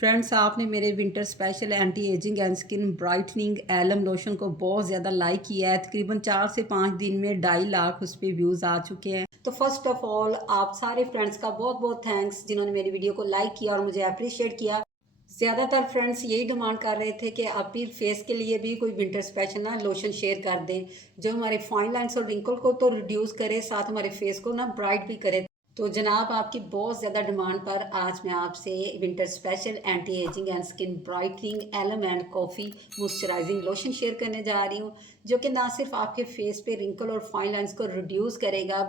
Friends, आपने मेरे winter special anti ageing and skin brightening alum lotion को बहुत ज़्यादा लाइक किया है। तकरीबन 4 से 5 दिन में 2.5 लाख उस पर व्यूज़ आ चुके हैं। तो फर्स्ट ऑफ ऑल आप सारे फ्रेंड्स का बहुत बहुत थैंक्स जिन्होंने मेरी वीडियो को लाइक किया और मुझे अप्रिशिएट किया। ज़्यादातर फ्रेंड्स यही डिमांड कर रहे थे कि आप भी फेस के लिए भी कोई विंटर स्पेशल ना लोशन शेयर कर दें जो हमारे फाइन लाइन्स और रिंकल को तो रिड्यूस करे, साथ हमारे फेस को ना ब्राइट भी करे। तो जनाब, आपकी बहुत ज़्यादा डिमांड पर आज मैं आपसे winter special anti ageing and skin brightening alum and coffee moisturising lotion share करने जा रही हूँ, जो कि ना सिर्फ आपके फेस पे रिंकल और फाइन लाइन्स को रिड्यूस करेगा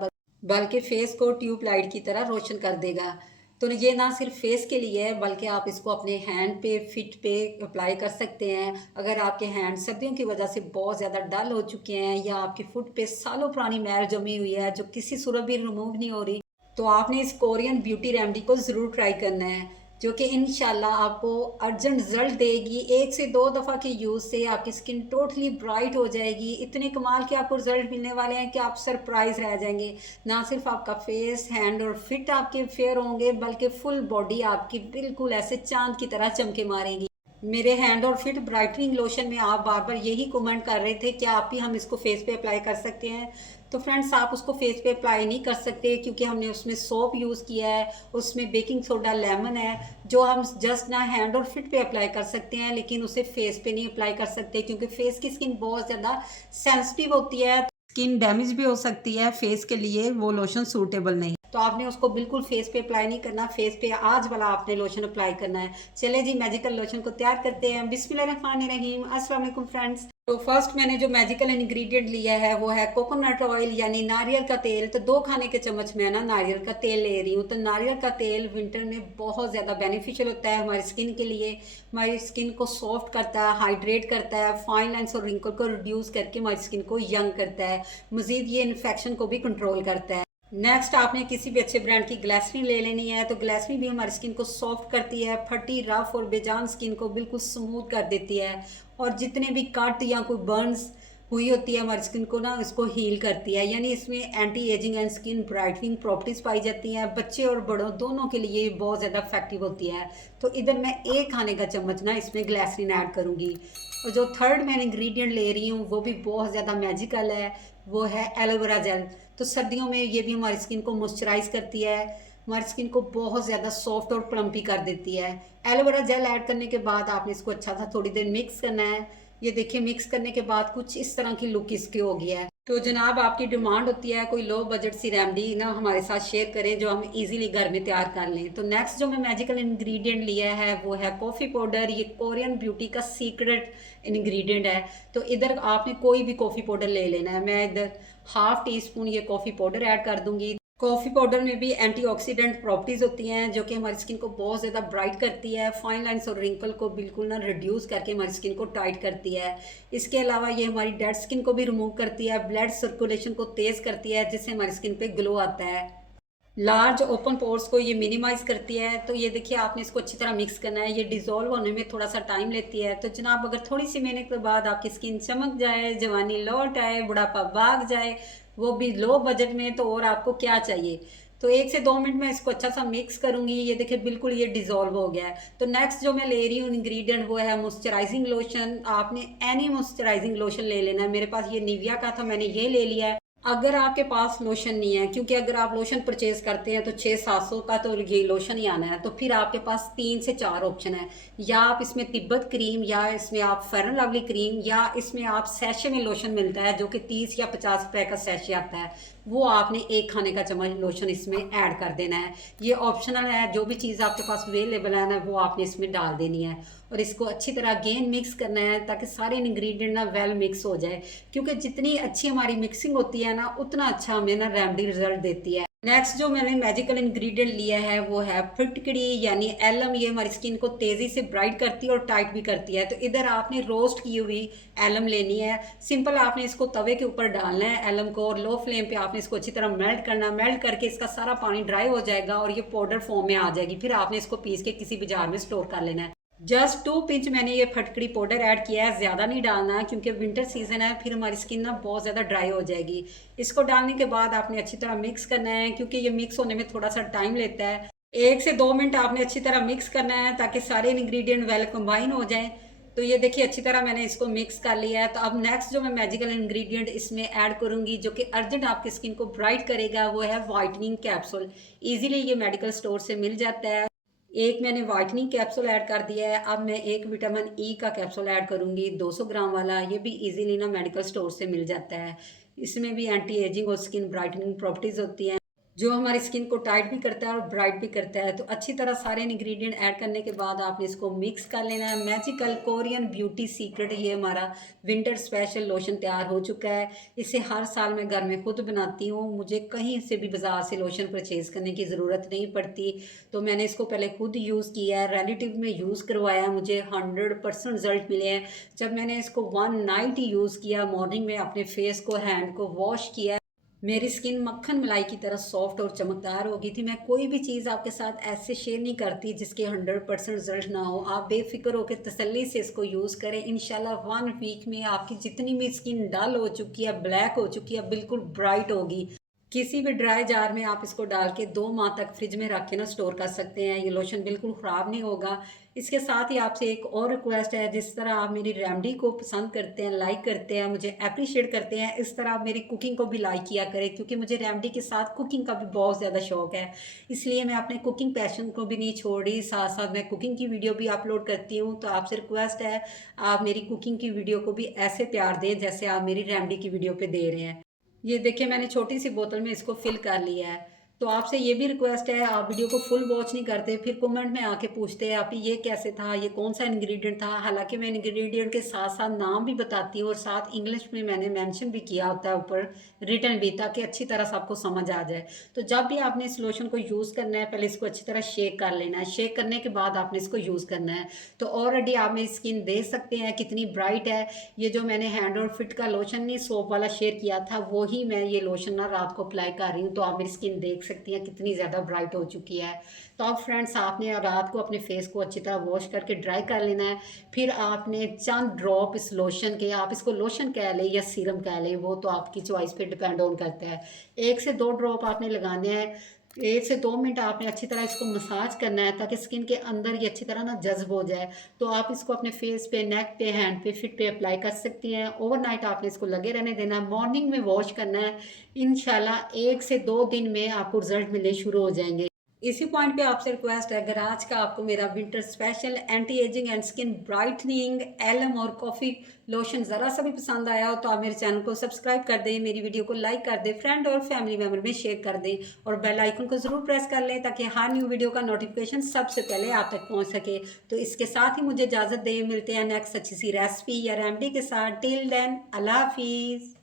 बल्कि फेस को ट्यूबलाइट की तरह रोशन कर देगा। तो ये ना सिर्फ फेस के लिए है बल्कि आप इसको अपने हैंड पे, फिट पे अप्लाई कर सकते हैं। अगर आपके हैंड सर्दियों की वजह से बहुत ज़्यादा डल हो चुके हैं या आपके फुट पे सालों पुरानी मैल जमी हुई है जो किसी सूरत भी रिमूव नहीं हो रही, तो आपने इस कोरियन ब्यूटी रेमेडी को ज़रूर ट्राई करना है, जो कि इंशाल्लाह आपको अर्जेंट रिजल्ट देगी। 1 से 2 दफ़ा के यूज़ से आपकी स्किन टोटली ब्राइट हो जाएगी। इतने कमाल के आपको रिजल्ट मिलने वाले हैं कि आप सरप्राइज रह जाएंगे। ना सिर्फ आपका फेस, हैंड और फिट आपके फेयर होंगे बल्कि फुल बॉडी आपकी बिल्कुल ऐसे चांद की तरह चमके मारेंगी। मेरे हैंड और फिट ब्राइटनिंग लोशन में आप बार बार यही कमेंट कर रहे थे कि आप भी हम इसको फेस पे अप्लाई कर सकते हैं। तो फ्रेंड्स, आप उसको फेस पे अप्लाई नहीं कर सकते क्योंकि हमने उसमें सोप यूज़ किया है, उसमें बेकिंग सोडा, लेमन है, जो हम जस्ट ना हैंड और फिट पे अप्लाई कर सकते हैं, लेकिन उसे फेस पे नहीं अप्लाई कर सकते क्योंकि फेस की स्किन बहुत ज़्यादा सेंसिटिव होती है, स्किन डैमेज भी हो सकती है। फेस के लिए वो लोशन सूटेबल नहीं। तो आपने उसको बिल्कुल फेस पे अप्लाई नहीं करना, फेस पे आज वाला आपने लोशन अप्लाई करना है। चले जी, मैजिकल लोशन को तैयार करते हैं। बिस्मिल्लाहिर्रहमानिर्रहीम। अस्सलाम वालेकुम फ्रेंड्स। तो फर्स्ट मैंने जो मैजिकल इंग्रेडिएंट लिया है वो है कोकोनट ऑयल यानी नारियल का तेल। तो 2 खाने के चम्मच मैं ना नारियल का तेल ले रही हूँ। तो नारियल का तेल विंटर में बहुत ज़्यादा बेनिफिशियल होता है हमारी स्किन के लिए। हमारी स्किन को सॉफ्ट करता है, हाइड्रेट करता है, फाइन लाइन्स और रिंकल को रिड्यूस करके हमारी स्किन को यंग करता है। मजीद ये इन्फेक्शन को भी कंट्रोल करता है। नेक्स्ट आपने किसी भी अच्छे ब्रांड की ग्लिसरीन ले लेनी है। तो ग्लिसरीन भी हमारी स्किन को सॉफ्ट करती है, फटी, रफ और बेजान स्किन को बिल्कुल स्मूथ कर देती है, और जितने भी कट या कोई बर्न्स हुई होती है हमारी स्किन को ना, इसको हील करती है। यानी इसमें anti ageing and skin brightening properties पाई जाती हैं। बच्चे और बड़ों दोनों के लिए बहुत ज़्यादा इफेक्टिव होती है। तो इधर मैं 1 खाने का चम्मच ना इसमें ग्लिसरीन ऐड करूँगी। और जो थर्ड मैं इंग्रेडिएंट ले रही हूँ वो भी बहुत ज़्यादा मैजिकल है, वो है एलोवेरा जेल। तो सर्दियों में ये भी हमारी स्किन को मॉइस्चराइज करती है, हमारी स्किन को बहुत ज़्यादा सॉफ्ट और प्लम्पी कर देती है। एलोवेरा जेल ऐड करने के बाद आपने इसको अच्छा सा थोड़ी देर मिक्स करना है। ये देखिए, मिक्स करने के बाद कुछ इस तरह की लुक इसकी हो गया है। तो जनाब, आपकी डिमांड होती है कोई लो बजट सी रेमेडी ना हमारे साथ शेयर करें जो हम इजीली घर में तैयार कर लें। तो नेक्स्ट जो मैं मैजिकल इंग्रेडिएंट लिया है वो है कॉफ़ी पाउडर। ये कोरियन ब्यूटी का सीक्रेट इंग्रेडिएंट है। तो इधर आपने कोई भी कॉफ़ी पाउडर ले लेना है। मैं इधर ½ टीस्पून ये कॉफ़ी पाउडर ऐड कर दूंगी। कॉफ़ी पाउडर में भी एंटीऑक्सीडेंट प्रॉपर्टीज़ होती हैं जो कि हमारी स्किन को बहुत ज़्यादा ब्राइट करती है, फाइन लाइन्स और रिंकल को बिल्कुल ना रिड्यूस करके हमारी स्किन को टाइट करती है। इसके अलावा ये हमारी डेड स्किन को भी रिमूव करती है, ब्लड सर्कुलेशन को तेज़ करती है, जिससे हमारी स्किन पे ग्लो आता है। लार्ज ओपन पोर्स को ये मिनिमाइज करती है। तो ये देखिए, आपने इसको अच्छी तरह मिक्स करना है। ये डिज़ोल्व होने में थोड़ा सा टाइम लेती है। तो जनाब, अगर थोड़ी सी मेहनत के बाद आपकी स्किन चमक जाए, जवानी लौट आए, बुढ़ापा भाग जाए, वो भी लो बजट में, तो और आपको क्या चाहिए। तो 1 से 2 मिनट में इसको अच्छा सा मिक्स करूंगी। ये देखिए, बिल्कुल ये डिज़ोल्व हो गया है। तो नेक्स्ट जो मैं ले रही हूँ इंग्रेडिएंट वो है मॉइस्चराइजिंग लोशन। आपने एनी मॉइस्चराइजिंग लोशन ले लेना है। मेरे पास ये निविया का था, मैंने ये ले लिया है। अगर आपके पास लोशन नहीं है, क्योंकि अगर आप लोशन परचेज करते हैं तो 600-700 का तो ये लोशन ही आना है, तो फिर आपके पास 3 से 4 ऑप्शन है। या आप इसमें तिब्बत क्रीम, या इसमें आप फेयर एंड लवली क्रीम, या इसमें आप सैशे में लोशन मिलता है जो कि 30 या 50 रुपए का सैशे आता है, वो आपने 1 खाने का चम्मच लोशन इसमें ऐड कर देना है। ये ऑप्शनल है। जो भी चीज़ आपके पास अवेलेबल है ना, वो आपने इसमें डाल देनी है और इसको अच्छी तरह अगेन मिक्स करना है ताकि सारे इंग्रेडिएंट ना वेल मिक्स हो जाए, क्योंकि जितनी अच्छी हमारी मिक्सिंग होती है ना, उतना अच्छा हमें ना रेमेडी रिजल्ट देती है। नेक्स्ट जो मैंने मैजिकल इंग्रेडिएंट लिया है वो है फिटकड़ी यानी एलम। ये हमारी स्किन को तेज़ी से ब्राइट करती है और टाइट भी करती है। तो इधर आपने रोस्ट की हुई एलम लेनी है। सिंपल आपने इसको तवे के ऊपर डालना है एलम को, और लो फ्लेम पे आपने इसको अच्छी तरह मेल्ट करना है। मेल्ट करके इसका सारा पानी ड्राई हो जाएगा और ये पाउडर फॉर्म में आ जाएगी। फिर आपने इसको पीस के किसी भी जार में स्टोर कर लेना है। जस्ट 2 पिंच मैंने ये फटकड़ी पाउडर ऐड किया है, ज़्यादा नहीं डालना है क्योंकि विंटर सीजन है, फिर हमारी स्किन ना बहुत ज़्यादा ड्राई हो जाएगी। इसको डालने के बाद आपने अच्छी तरह मिक्स करना है, क्योंकि ये मिक्स होने में थोड़ा सा टाइम लेता है। 1 से 2 मिनट आपने अच्छी तरह मिक्स करना है ताकि सारे इंग्रेडिएंट वेल कंबाइन हो जाएं। तो ये देखिए अच्छी तरह मैंने इसको मिक्स कर लिया है। तो अब नेक्स्ट जो मैं मैजिकल इंग्रेडिएंट इसमें ऐड करूंगी जो कि अर्जेंट आपकी स्किन को ब्राइट करेगा वो है वाइटनिंग कैप्सूल। इजीली ये मेडिकल स्टोर से मिल जाता है। एक मैंने वाइटनिंग कैप्सूल ऐड कर दिया है। अब मैं एक विटामिन ई का कैप्सूल ऐड करूंगी 200 ग्राम वाला। ये भी इजीली ना मेडिकल स्टोर से मिल जाता है। इसमें भी एंटी एजिंग और स्किन ब्राइटनिंग प्रॉपर्टीज होती हैं जो हमारी स्किन को टाइट भी करता है और ब्राइट भी करता है। तो अच्छी तरह सारे इंग्रेडिएंट ऐड करने के बाद आपने इसको मिक्स कर लेना है। मैजिकल कोरियन ब्यूटी सीक्रेट ये हमारा विंटर स्पेशल लोशन तैयार हो चुका है। इसे हर साल मैं घर में खुद बनाती हूँ। मुझे कहीं से भी बाज़ार से लोशन परचेज करने की ज़रूरत नहीं पड़ती। तो मैंने इसको पहले खुद यूज़ किया है, रिलेटिव में यूज़ करवाया, मुझे 100% रिजल्ट मिले हैं। जब मैंने इसको 1 नाइट ही यूज़ किया, मॉर्निंग में अपने फेस को हैंड को वॉश किया, मेरी स्किन मक्खन मलाई की तरह सॉफ्ट और चमकदार हो गई थी। मैं कोई भी चीज़ आपके साथ ऐसे शेयर नहीं करती जिसके 100% रिजल्ट ना हो। आप बेफिक्र होकर तसल्ली से इसको यूज़ करें। इंशाल्लाह 1 वीक में आपकी जितनी भी स्किन डल हो चुकी है, ब्लैक हो चुकी है, बिल्कुल ब्राइट होगी। किसी भी ड्राई जार में आप इसको डाल के 2 माह तक फ्रिज में रख के ना स्टोर कर सकते हैं। ये लोशन बिल्कुल ख़राब नहीं होगा। इसके साथ ही आपसे एक और रिक्वेस्ट है, जिस तरह आप मेरी रेमेडी को पसंद करते हैं, लाइक करते हैं, मुझे अप्रिशिएट करते हैं, इस तरह आप मेरी कुकिंग को भी लाइक किया करें क्योंकि मुझे रेमेडी के साथ कुकिंग का भी बहुत ज़्यादा शौक है। इसलिए मैं अपने कुकिंग पैशन को भी नहीं छोड़ रही। साथ साथ मैं कुकिंग की वीडियो भी अपलोड करती हूँ। तो आपसे रिक्वेस्ट है, आप मेरी कुकिंग की वीडियो को भी ऐसे प्यार दें जैसे आप मेरी रेमेडी की वीडियो पे दे रहे हैं। ये देखिए मैंने छोटी सी बोतल में इसको फिल कर लिया है। तो आपसे ये भी रिक्वेस्ट है, आप वीडियो को फुल वॉच नहीं करते, फिर कमेंट में आके पूछते हैं आप ये कैसे था, ये कौन सा इंग्रेडिएंट था। हालांकि मैं इंग्रेडिएंट के साथ साथ नाम भी बताती हूँ और साथ इंग्लिश में मैंने मेंशन भी किया होता है ऊपर रिटर्न भी, ताकि अच्छी तरह सबको समझ आ जाए। तो जब भी आपने इस लोशन को यूज़ करना है, पहले इसको अच्छी तरह शेक कर लेना है। शेक करने के बाद आपने इसको यूज़ करना है। तो ऑलरेडी आप मेरी स्किन देख सकते हैं कितनी ब्राइट है। ये जो मैंने हैंड और फिट का लोशन नहीं सोप वाला शेयर किया था, वो ही मैं ये लोशन ना रात को अप्लाई कर रही हूँ। तो आप मेरी स्किन देख सकती हैं कितनी ज़्यादा ब्राइट हो चुकी है। तो अब फ्रेंड्स आपने रात को अपने फेस को अच्छी तरह वॉश करके ड्राई कर लेना है। फिर आपने चंद ड्रॉप इस लोशन के, आप इसको लोशन कह लें या सीरम कह लें, वो तो आपकी चॉइस पे डिपेंड ऑन करता है। 1 से 2 ड्रॉप आपने लगाने हैं। 1 से 2 मिनट आपने अच्छी तरह इसको मसाज करना है ताकि स्किन के अंदर ये अच्छी तरह ना जज्ब हो जाए। तो आप इसको अपने फेस पे, नेक पे, हैंड पे, फिट पे अप्लाई कर सकती हैं। ओवरनाइट आपने इसको लगे रहने देना है, मॉर्निंग में वॉश करना है। इंशाल्लाह 1 से 2 दिन में आपको रिजल्ट मिलने शुरू हो जाएंगे। इसी पॉइंट पे आपसे रिक्वेस्ट है, अगर आज का आपको मेरा winter special anti ageing and skin brightening alum और कॉफ़ी लोशन ज़रा सा भी पसंद आया हो तो आप मेरे चैनल को सब्सक्राइब कर दें, मेरी वीडियो को लाइक कर दें, फ्रेंड और फैमिली मेम्बर में शेयर कर दें और बेल आइकन को ज़रूर प्रेस कर लें ताकि हर न्यू वीडियो का नोटिफिकेशन सबसे पहले आप तक पहुँच सके। तो इसके साथ ही मुझे इजाज़त दें, मिलते हैं नेक्स्ट अच्छी सी रेसिपी या रेमेडी के साथ। टिल देन अल्लाह हाफिज़।